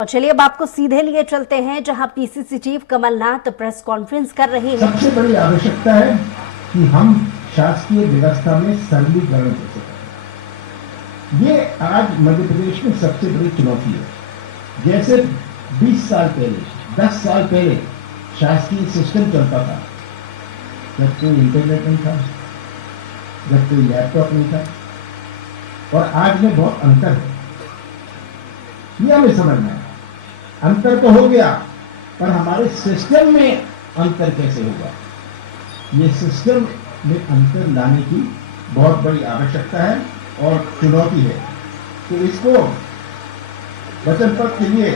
और चलिए अब आपको सीधे लिए चलते हैं जहां PCC chief Kamal Nath press conference कर रहे हैं। सबसे बड़ी आवश्यकता है कि हम शासकीय व्यवस्था में सरलीकरण कैसे करें। ये आज मध्य प्रदेश में सबसे बड़ी चुनौती है। जैसे 20 साल पहले, 10 साल पहले शासकीय सिस्टम चलता था, जब कोई इंटरनेट नहीं था, जब कोई लैपटॉप नहीं था, और आज में बहुत अंतर है। ये हमें समझना है। अंतर तो हो गया, पर हमारे सिस्टम में अंतर कैसे होगा, ये सिस्टम में अंतर लाने की बहुत बड़ी आवश्यकता है और चुनौती है। तो इसको वचन पत्र के लिए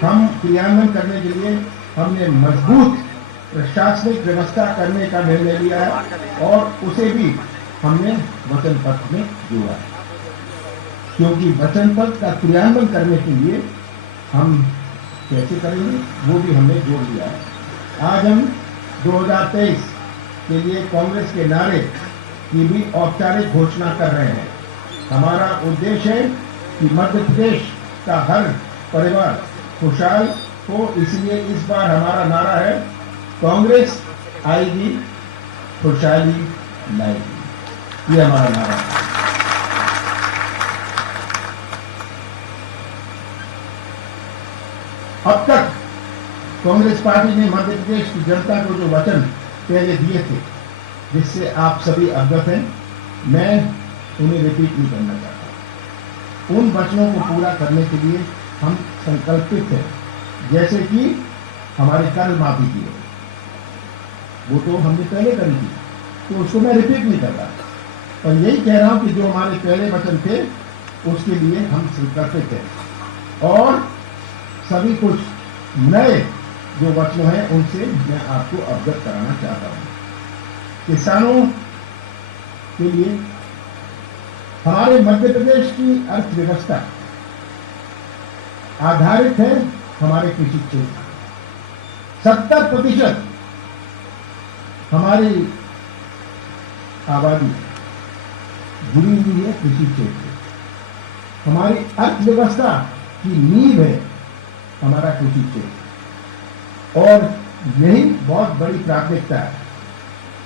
हम क्रियान्वयन करने के लिए हमने मजबूत प्रशासनिक व्यवस्था करने का निर्णय लिया है और उसे भी हमने वचन पत्र में जोड़ा है, क्योंकि वचन पत्र का क्रियान्वयन करने के लिए हम कैसे करेंगे वो भी हमने जोड़ लिया है। आज हम 2023 के लिए कांग्रेस के नारे की भी औपचारिक घोषणा कर रहे हैं। हमारा उद्देश्य है कि मध्य प्रदेश का हर परिवार खुशहाल हो, इसलिए इस बार हमारा नारा है, कांग्रेस आएगी खुशहाली लाएगी। ये हमारा नारा है। अब तक कांग्रेस पार्टी ने मध्य प्रदेश की जनता को जो वचन पहले दिए थे, जिससे आप सभी अवगत हैं, मैं उन्हें रिपीट नहीं करना चाहता। उन वचनों को पूरा करने के लिए हम संकल्पित हैं। जैसे कि हमारे कर माफी की है, वो तो हमने पहले करी थी, तो उसको मैं रिपीट नहीं कर रहा, पर यही कह रहा हूं कि जो हमारे पहले वचन थे उसके लिए हम संकल्पित हैं। और सभी कुछ नए जो वचन हैं उनसे मैं आपको अवगत कराना चाहता हूं। किसानों के लिए हमारे मध्य प्रदेश की अर्थव्यवस्था आधारित है हमारे कृषि क्षेत्र। 70% हमारी आबादी जुड़ी हुई है कृषि क्षेत्र। हमारी अर्थव्यवस्था की नींव है हमारा कृषि क्षेत्र, और यही बहुत बड़ी प्राथमिकता है।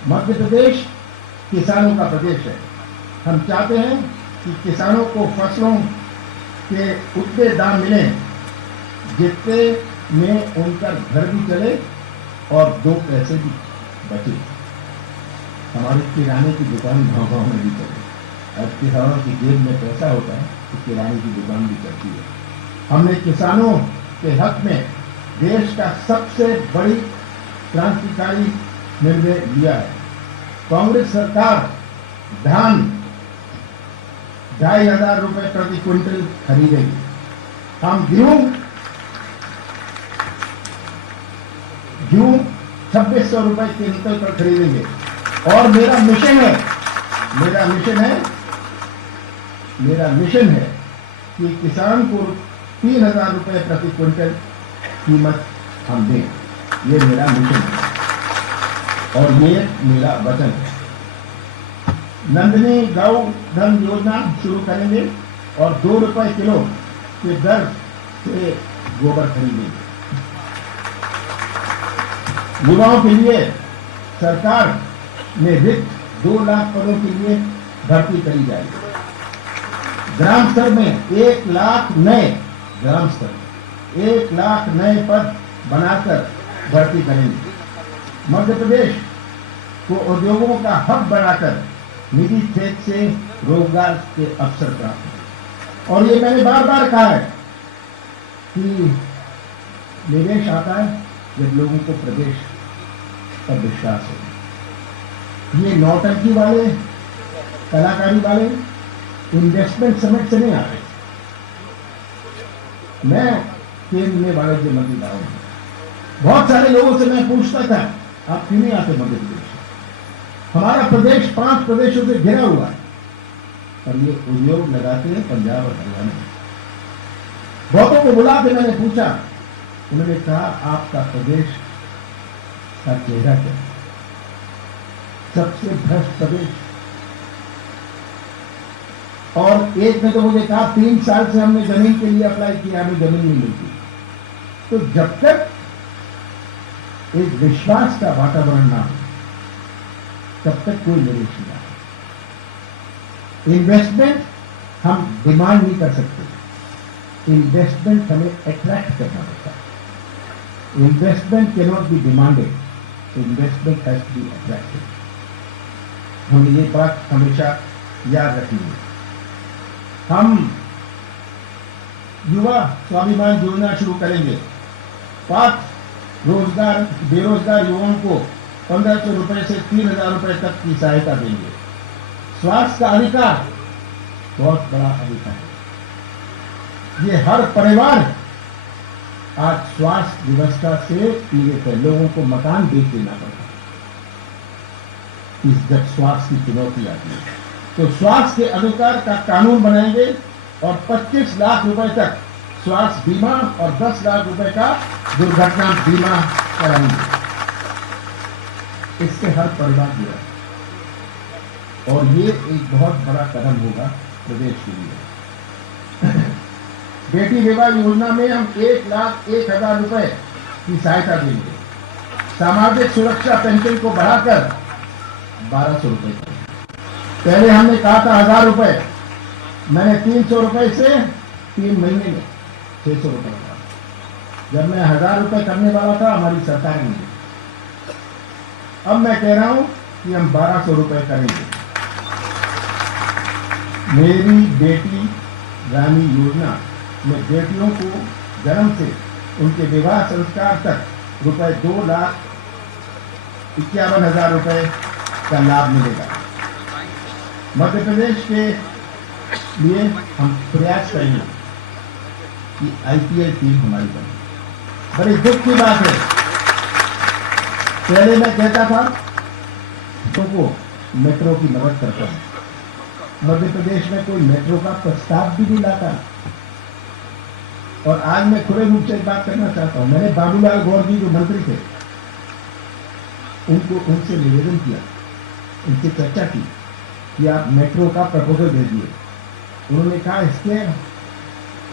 मध्य प्रदेश किसानों का प्रदेश है। हम चाहते हैं कि किसानों को फसलों के उतने दाम मिले जितने में उनका घर भी चले और 2 पैसे भी बचे। हमारे किराने की दुकान गाँव में भी चले। अब किसानों की जेब में पैसा होता है तो किराने की दुकान भी चलती है। हमने किसानों के हक में देश का सबसे बड़ी क्रांतिकारी निर्णय लिया है। कांग्रेस सरकार धान 2,500 रुपए प्रति क्विंटल खरीदेगी। हम गेहूं 2,600 रुपए क्विंटल पर खरीदेंगे। और मेरा मिशन है कि किसान को 3,000 रुपए प्रति क्विंटल कीमत हम दें। ये मेरा मिशन है और ये मेरा वचन है। नंदिनी गौ धन योजना शुरू करेंगे और 2 रुपए किलो के दर से गोबर खरीदेंगे। युवाओं के लिए सरकार ने रिक्त 2 लाख पदों के लिए भर्ती करी जाएगी। ग्राम स्तर में 1 लाख नए पद बनाकर भर्ती करेंगे। मध्य प्रदेश को उद्योगों का हब बनाकर निजी क्षेत्र से रोजगार के अवसर प्राप्त। और ये मैंने बार बार कहा है कि निवेश आता है जब लोगों को प्रदेश पर विश्वास हो। ये नौटंकी वाले, कलाकारी वाले इन्वेस्टमेंट समिट से नहीं आ रहे। मैं केंद्र में वाणिज्य मंत्री रहा हूं। बहुत सारे लोगों से मैं पूछता था, आप क्यों नहीं आते मध्य प्रदेश? हमारा प्रदेश 5 प्रदेशों से घिरा हुआ है, और ये उद्योग लगाते हैं पंजाब और हरियाणा में। बहुतों को बुला के मैंने पूछा, उन्होंने कहा आपका प्रदेश का चेहरा क्या है? सबसे भ्रष्ट प्रदेश। और एक ने तो मुझे कहा 3 साल से हमने जमीन के लिए अप्लाई किया, हमें जमीन नहीं मिलती। तो जब तक एक विश्वास का वातावरण ना हो तब तक कोई निवेश नहीं आता। इन्वेस्टमेंट हम डिमांड नहीं कर सकते, इन्वेस्टमेंट हमें अट्रैक्ट करना पड़ता है। Investment cannot be demanded, investment has to be attracted. हमें ये बात हमेशा याद रखनी है। हम युवा स्वाभिमान योजना शुरू करेंगे। 5 बेरोजगार युवाओं को 1500 रुपए से 3000 रुपए तक की सहायता देंगे। स्वास्थ्य का अधिकार बहुत बड़ा अधिकार है। ये हर परिवार आज स्वास्थ्य व्यवस्था से पीड़ित है। लोगों को मकान बेच देना पड़ता है जब स्वास्थ्य की चुनौती आती है। तो स्वास्थ्य के अधिकार का कानून बनाएंगे और 25 लाख रुपए तक स्वास्थ्य बीमा और 10 लाख रुपए का दुर्घटना बीमा कराएंगे। इससे हर परिवार जुड़ा और ये एक बहुत बड़ा कदम होगा प्रदेश के लिए। बेटी विवाह योजना में हम 1,01,000 रुपए की सहायता देंगे। सामाजिक सुरक्षा पेंशन को बढ़ाकर 1200 रुपए करेंगे। पहले हमने कहा था 1000 रुपए, मैंने 300 रुपए से 3 महीने में 600 रुपए का। जब मैं 1000 रुपए करने वाला था हमारी सरकार ने, अब मैं कह रहा हूं कि हम 1200 रुपए करेंगे। मेरी बेटी रानी योजना में बेटियों को जन्म से उनके विवाह संस्कार तक रुपए 2,51,000 रुपए का लाभ मिलेगा। मध्य प्रदेश के लिए हम प्रयास करेंगे कि आईपीएल टीम हमारी बने। बड़ी दुख की बात है, पहले मैं कहता था तो मेट्रो की मदद करता हूं, मध्य प्रदेश में कोई मेट्रो का प्रस्ताव भी नहीं लाता। और आज मैं खुले रूप से एक बात करना चाहता हूं। मैंने बाबूलाल गौर जी जो मंत्री थे उनसे निवेदन किया, उनसे चर्चा की कि आप मेट्रो का प्रपोजल भेजिए। उन्होंने कहा इसके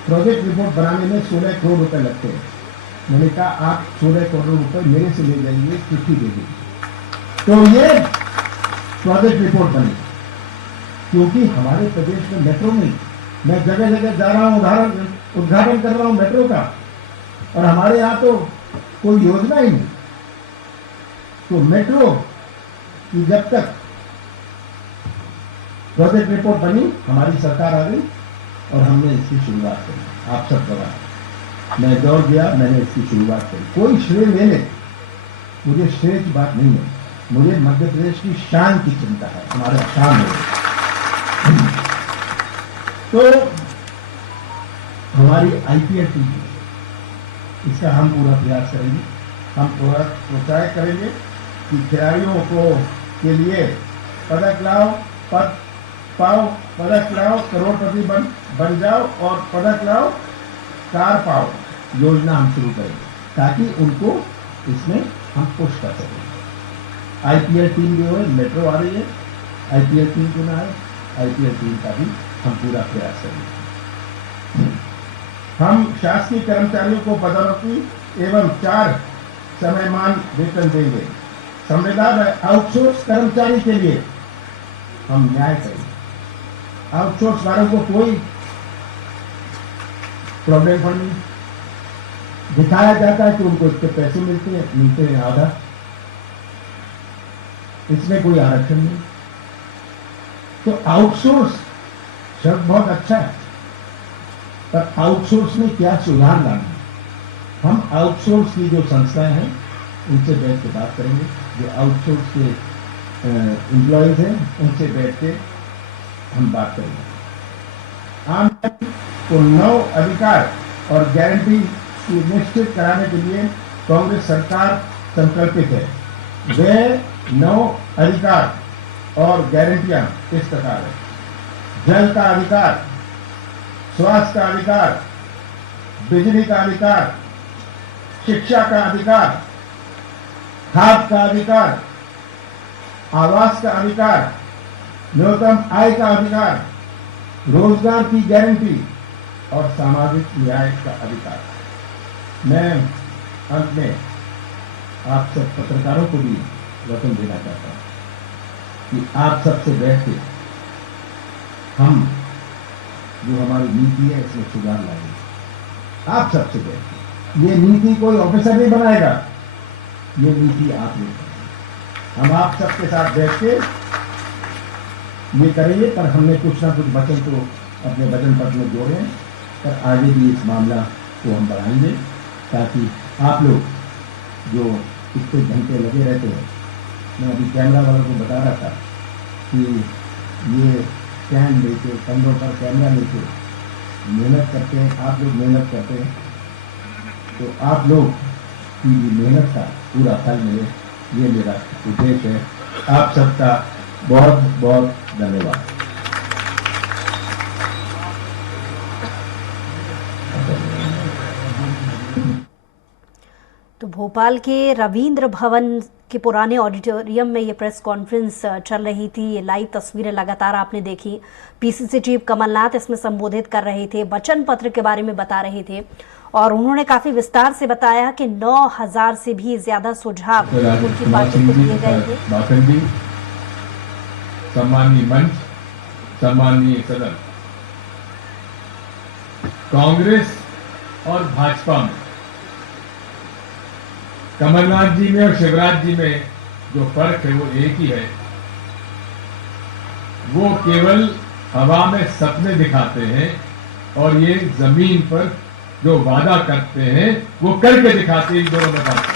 प्रोजेक्ट रिपोर्ट बनाने में 16 करोड़ रुपए लगते हैं। मैंने कहा आप 16 करोड़ रुपए मेरे से ले जाइए, चिट्ठी दे दीजिए तो ये प्रोजेक्ट रिपोर्ट बनी। क्योंकि हमारे प्रदेश में मेट्रो नहीं, मैं जगह जगह जा रहा हूं, उद्घाटन कर रहा हूं मेट्रो का, और हमारे यहां तो कोई योजना ही नहीं। तो मेट्रो की जब तक प्रोजेक्ट रिपोर्ट बनी, हमारी सरकार आ गई और हमने इसकी शुरुआत करी। आप सब गवाह, मैं दौड़ गया, मैंने इसकी शुरुआत करी। कोई श्रेय ले ले, मुझे श्रेय की बात नहीं है, मुझे मध्य प्रदेश की शान की चिंता है, हमारा शान है। तो हमारी आईपीएल टीम, इसका हम पूरा प्रयास करेंगे। हम पूरा प्रोत्साहित करेंगे कि खिलाड़ियों को के लिए पदक लाओ, पद पाओ, पदक लाओ, करोड़पति बन जाओ और पदक लाओ, कार पाओ योजना हम शुरू करेंगे ताकि उनको इसमें हम पुश कर सकें। आईपीएल टीम जो है मेट्रो आ रही है, आईपीएल टीम क्यों ना है, आईपीएल टीम का भी हम पूरा प्रयास करेंगे। हम शासकीय कर्मचारियों को पदोन्नति एवं 4 समयमान वेतन देंगे। संविदा आउटसोर्स कर्मचारी के लिए हम न्याय करेंगे। आउटसोर्स वालों को कोई प्रॉब्लम नहीं, दिखाया जाता है कि उनको इसके पैसे मिलते हैं आधा, इसमें कोई आरक्षण नहीं। तो आउटसोर्स शब्द बहुत अच्छा है, पर आउटसोर्स में क्या सुधार लाना है, हम आउटसोर्स की जो संस्थाएं हैं उनसे बैठ के बात करेंगे। जो आउटसोर्स के एम्प्लॉयज हैं उनसे बैठ के हम बात करेंगे। आम को 9 अधिकार और गारंटी सुनिश्चित कराने के लिए कांग्रेस सरकार संकल्पित है। वे 9 अधिकार और गारंटियां इस प्रकार है: जल का अधिकार, स्वास्थ्य का अधिकार, बिजली का अधिकार, शिक्षा का अधिकार, खाद का अधिकार, आवास का अधिकार, न्यूनतम आय का अधिकार, रोजगार की गारंटी और सामाजिक न्याय का अधिकार। मैं अंत में आप सब पत्रकारों को भी वचन देना चाहता हूं कि आप सबसे बैठ के हम जो हमारी नीति है इसमें सुधार लाएंगे। आप सबसे बैठ के, ये नीति कोई ऑफिसर नहीं बनाएगा, ये नीति आप लोग बनाएंगे। हम आप सबके साथ बैठ के ये करेंगे, पर हमने कुछ ना कुछ वचन तो अपने वचन पत्र में जोड़े हैं, पर आगे भी इस मामला को हम बढ़ाएंगे ताकि आप लोग जो इस पे घंटे लगे रहते हैं, मैं अभी कैमरा वालों को बता रहा था कि ये स्टैंड लेके कंधों पर कैमरा लेके मेहनत करते हैं, आप लोग मेहनत करते हैं, तो आप लोग की भी मेहनत का पूरा फल मिले, ये मेरा उद्देश्य है। आप सबका बहुत बहुत धन्यवाद। तो भोपाल के रविंद्र भवन के पुराने ऑडिटोरियम में ये प्रेस कॉन्फ्रेंस चल रही थी। ये लाइव तस्वीरें लगातार आपने देखी। पीसीसी चीफ कमलनाथ इसमें संबोधित कर रहे थे, वचन पत्र के बारे में बता रहे थे और उन्होंने काफी विस्तार से बताया कि 9,000 से भी ज्यादा सुझाव उनकी पार्टी को दिए गए थे। सम्मानीय मंच, सम्मानीय सदन, कांग्रेस और भाजपा में, कमलनाथ जी में और शिवराज जी में जो फर्क है वो एक ही है, वो केवल हवा में सपने दिखाते हैं और ये जमीन पर जो वादा करते हैं वो करके दिखाते हैं। इन दोनों में बात है।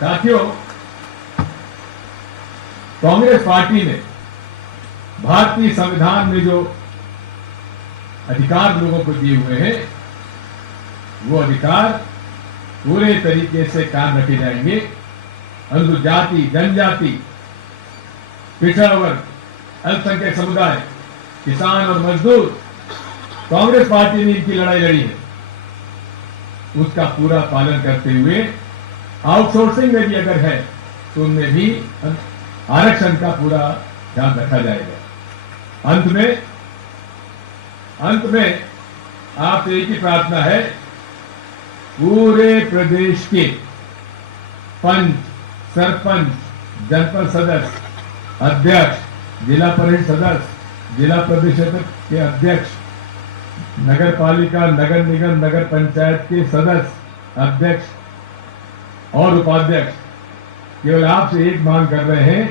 साथियों, कांग्रेस पार्टी ने भारतीय संविधान में जो अधिकार लोगों को दिए हुए हैं, वो अधिकार पूरे तरीके से कायम रखे जाएंगे। अनुसूचित जाति, जनजाति, पिछड़ा वर्ग, अल्पसंख्यक समुदाय, किसान और मजदूर, कांग्रेस पार्टी ने इनकी लड़ाई लड़ी है, उसका पूरा पालन करते हुए आउटसोर्सिंग में भी अगर है तो उनमें भी आरक्षण का पूरा ध्यान रखा जाएगा। अंत में आपसे एक ही प्रार्थना है, पूरे प्रदेश के पंच, सरपंच, जनपद सदस्य, अध्यक्ष, जिला परिषद सदस्य, जिला परिषद के अध्यक्ष, नगर पालिका, नगर निगम, नगर पंचायत के सदस्य, अध्यक्ष और उपाध्यक्ष, केवल आपसे एक मांग कर रहे हैं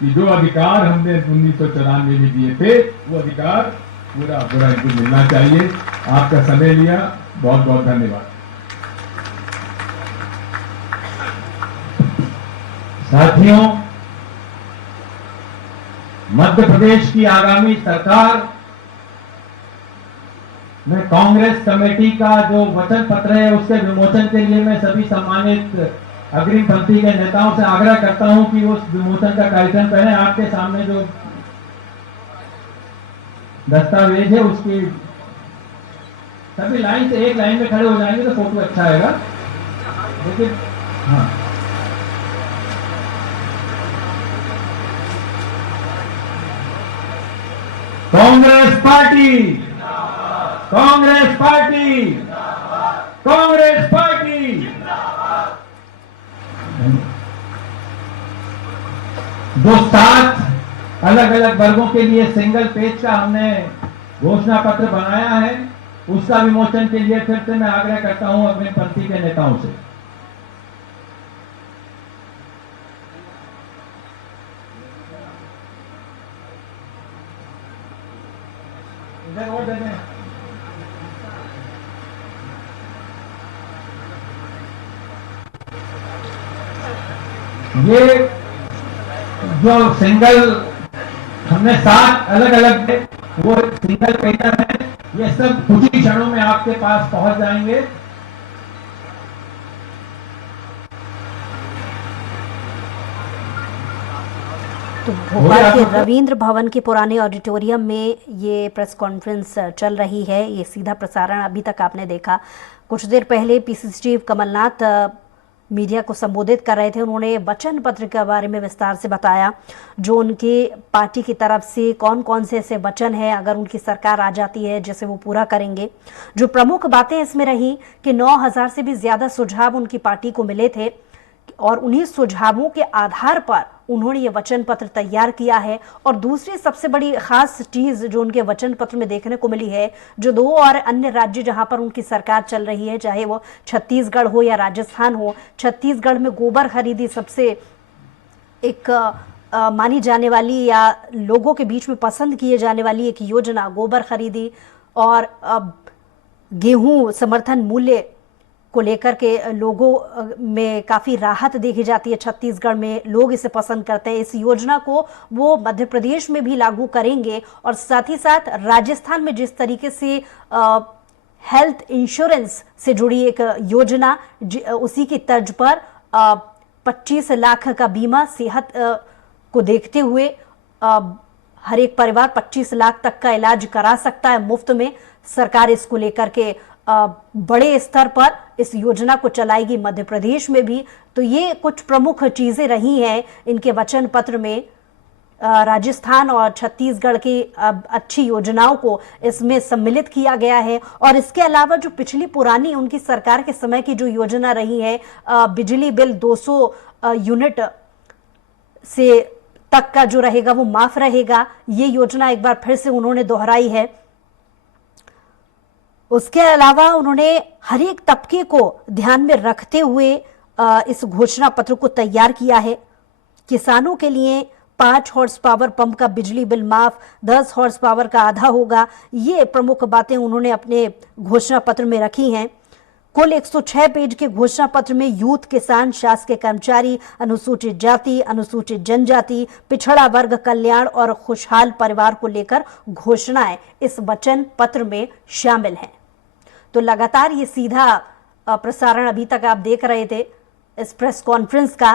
कि जो अधिकार हमने 1994 में दिए थे, वो अधिकार पूरा इनको मिलना चाहिए। आपका समय लिया, बहुत बहुत धन्यवाद। साथियों, मध्य प्रदेश की आगामी सरकार में कांग्रेस कमेटी का जो वचन पत्र है उसके विमोचन के लिए मैं सभी सम्मानित अग्रिम पंक्ति के नेताओं से आग्रह करता हूं कि उस विमोचन का कार्यक्रम पहले आपके सामने जो दस्तावेज है उसकी सभी लाइन से एक लाइन में खड़े हो जाएंगे तो फोटो अच्छा आएगा। लेकिन हाँ, Congress party, Congress party, Congress party. जो 7 अलग अलग वर्गों के लिए सिंगल पेज का हमने घोषणा पत्र बनाया है, उसका विमोचन के लिए फिर से मैं आग्रह करता हूं अग्रिम पंक्ति के नेताओं से। इधर और देखें। ये जो सिंगल हमने 7 अलग अलग वो सिंगल पेपर है, ये सब कुछ ही क्षणों में आपके पास पहुंच जाएंगे। तो भोपाल के रविंद्र भवन के पुराने ऑडिटोरियम में ये प्रेस कॉन्फ्रेंस चल रही है। ये सीधा प्रसारण अभी तक आपने देखा। कुछ देर पहले पीसीसी चीफ कमलनाथ मीडिया को संबोधित कर रहे थे। उन्होंने वचन पत्र के बारे में विस्तार से बताया, जो उनकी पार्टी की तरफ से कौन कौन से ऐसे वचन है अगर उनकी सरकार आ जाती है जिसे वो पूरा करेंगे। जो प्रमुख बातें इसमें रही कि 9,000 से भी ज्यादा सुझाव उनकी पार्टी को मिले थे और उन्हीं सुझावों के आधार पर उन्होंने ये वचन पत्र तैयार किया है। और दूसरी सबसे बड़ी खास चीज जो उनके वचन पत्र में देखने को मिली है, जो 2 और अन्य राज्य जहां पर उनकी सरकार चल रही है, चाहे वो छत्तीसगढ़ हो या राजस्थान हो, छत्तीसगढ़ में गोबर खरीदी सबसे एक मानी जाने वाली या लोगों के बीच में पसंद किए जाने वाली एक योजना गोबर खरीदी और गेहूं समर्थन मूल्य को लेकर के लोगों में काफ़ी राहत देखी जाती है। छत्तीसगढ़ में लोग इसे पसंद करते हैं। इस योजना को वो मध्य प्रदेश में भी लागू करेंगे और साथ ही साथ राजस्थान में जिस तरीके से हेल्थ इंश्योरेंस से जुड़ी एक योजना उसी की तर्ज पर 25 लाख का बीमा सेहत को देखते हुए हर एक परिवार 25 लाख तक का इलाज करा सकता है मुफ्त में। सरकार इसको लेकर के बड़े स्तर पर इस योजना को चलाएगी मध्य प्रदेश में भी। तो ये कुछ प्रमुख चीजें रही हैं इनके वचन पत्र में। राजस्थान और छत्तीसगढ़ की अच्छी योजनाओं को इसमें सम्मिलित किया गया है। और इसके अलावा जो पिछली पुरानी उनकी सरकार के समय की जो योजना रही है, बिजली बिल 200 यूनिट से तक का जो रहेगा वो माफ रहेगा, ये योजना एक बार फिर से उन्होंने दोहराई है। उसके अलावा उन्होंने हर एक तबके को ध्यान में रखते हुए इस घोषणा पत्र को तैयार किया है। किसानों के लिए 5 हॉर्स पावर पंप का बिजली बिल माफ, 10 हॉर्स पावर का आधा होगा, ये प्रमुख बातें उन्होंने अपने घोषणा पत्र में रखी हैं। कुल 106 पेज के घोषणा पत्र में यूथ, किसान, शासकीय कर्मचारी, अनुसूचित जाति, अनुसूचित जनजाति, पिछड़ा वर्ग कल्याण और खुशहाल परिवार को लेकर घोषणाएं इस वचन पत्र में शामिल हैं। तो लगातार ये सीधा प्रसारण अभी तक आप देख रहे थे इस प्रेस कॉन्फ्रेंस का।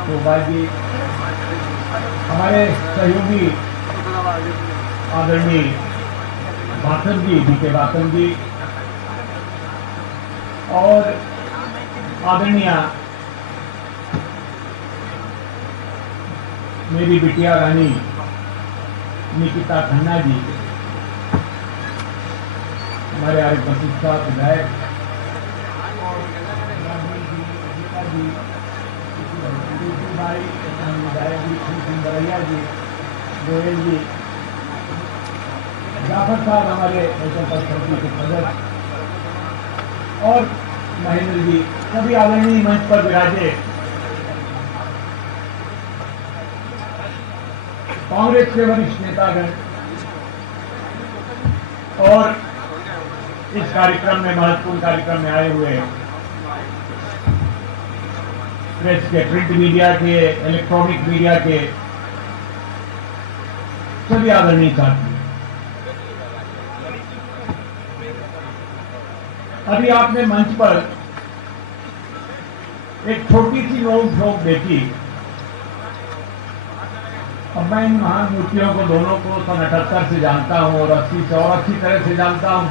तो बाजी हमारे सहयोगी आदरणीय बाथम जी, बीके बाथम जी और आदरणीय मेरी बिटिया रानी निकिता खन्ना जी, हमारे आरिफ मसूद साहब विधायक, भाई विधायक जी सुंदरैया जी, गोयल जी, जाफर साहब हमारे नेशनल समिति के सदस्य और महेंद्र जी, सभी आदरणीय मंच पर विराजे कांग्रेस के वरिष्ठ नेतागण और इस कार्यक्रम में, महत्वपूर्ण कार्यक्रम में आए हुए प्रेस के, प्रिंट मीडिया के, इलेक्ट्रॉनिक मीडिया के सभी आदरणीय साथी, अभी आपने मंच पर एक छोटी सी नोक झोंक देखी। अब मैं इन महान मूर्तियों को दोनों को सन 78 से जानता हूं और 80 से और अच्छी तरह से जानता हूं।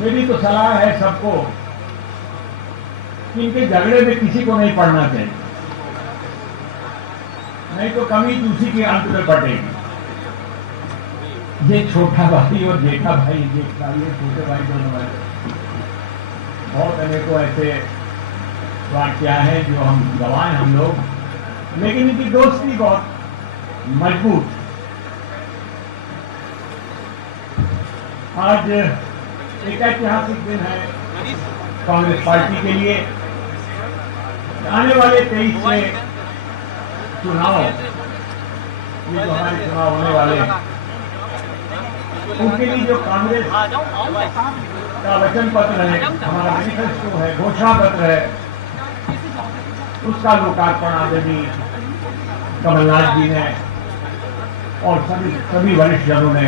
मेरी तो सलाह है सबको कि इनके झगड़े में किसी को नहीं पड़ना चाहिए, नहीं तो कमीज उसी के अंत में पटेगी। ये छोटा भाई और जेठा भाई, जेठा ये छोटे भाई दोनों भाई, बहुत अनेकों ऐसे वाक्या हैं जो हम गवाए हम लोग, लेकिन इनकी दोस्ती बहुत मजबूत। आज एक ऐतिहासिक दिन है कांग्रेस पार्टी के लिए। आने वाले 23 से चुनाव, ये जो हमारे चुनाव होने वाले हैं, उनके लिए जो कांग्रेस का वचन पत्र है, हमारा मैनिफेस्टो है, घोषणा पत्र है, उसका लोकार्पण आदरणीय कमलनाथ जी ने और सभी वरिष्ठ जनों ने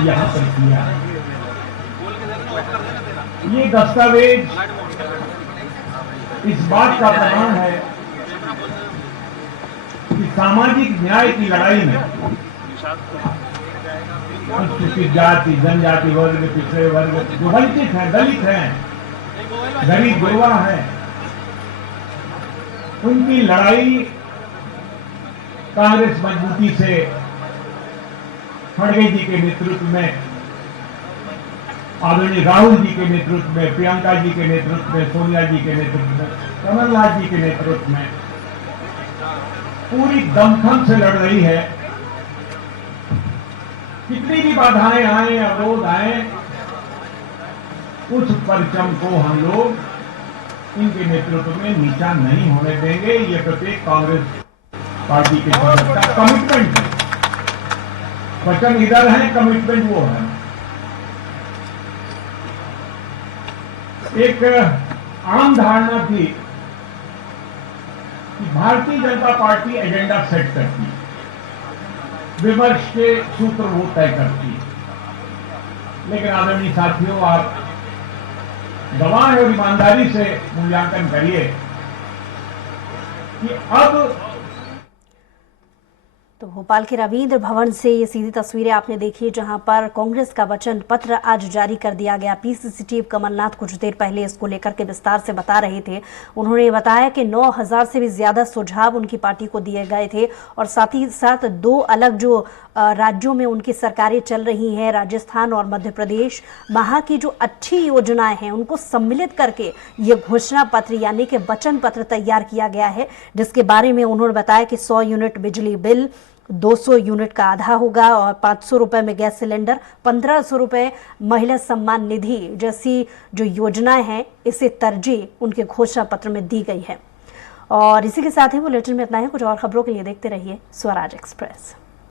यहां पर किया। ये दस्तावेज इस बात का प्रमाण है कि सामाजिक न्याय की लड़ाई में अनुसूचित जाति, जनजाति वर्ग, पिछड़े वर्ग, जो वंचित हैं, दलित हैं, गरीब गुरबा हैं, उनकी लड़ाई कांग्रेस मजबूती से खड़गे जी के नेतृत्व में, आदरणीय राहुल जी के नेतृत्व में, प्रियंका जी के नेतृत्व में, सोनिया जी के नेतृत्व में, कमलनाथ जी के नेतृत्व में पूरी दमखम से लड़ रही है। कितनी भी बाधाएं आए, अवरोध आए, उस परचम को हम लोग इनके नेतृत्व में नीचा नहीं होने देंगे। ये प्रत्येक कांग्रेस पार्टी के का कमिटमेंट है। वचन इधर है, कमिटमेंट वो है। एक आम धारणा थी कि Bharatiya Janata party agenda set करती है, विमर्श के सूत्र वो तय करती है। लेकिन आदरणीय साथियों, आप गवाह और ईमानदारी से मूल्यांकन करिए कि अब तो भोपाल के रविंद्र भवन से ये सीधी तस्वीरें आपने देखी, जहां पर कांग्रेस का वचन पत्र आज जारी कर दिया गया। पीसीसी चीफ कमलनाथ कुछ देर पहले इसको लेकर के विस्तार से बता रहे थे। उन्होंने बताया कि 9000 से भी ज्यादा सुझाव उनकी पार्टी को दिए गए थे और साथ ही साथ 2 अलग जो राज्यों में उनकी सरकारें चल रही हैं, राजस्थान और मध्य प्रदेश, वहां की जो अच्छी योजनाएं हैं उनको सम्मिलित करके ये घोषणा पत्र यानी कि वचन पत्र तैयार किया गया है, जिसके बारे में उन्होंने बताया कि 100 यूनिट बिजली बिल, 200 यूनिट का आधा होगा और 500 रुपए में गैस सिलेंडर, 1500 रुपए महिला सम्मान निधि जैसी जो योजनाएं हैं, इसे तरजीह उनके घोषणा पत्र में दी गई है। और इसी के साथ ही बुलेटिन में इतना ही। कुछ और खबरों के लिए देखते रहिए स्वराज एक्सप्रेस।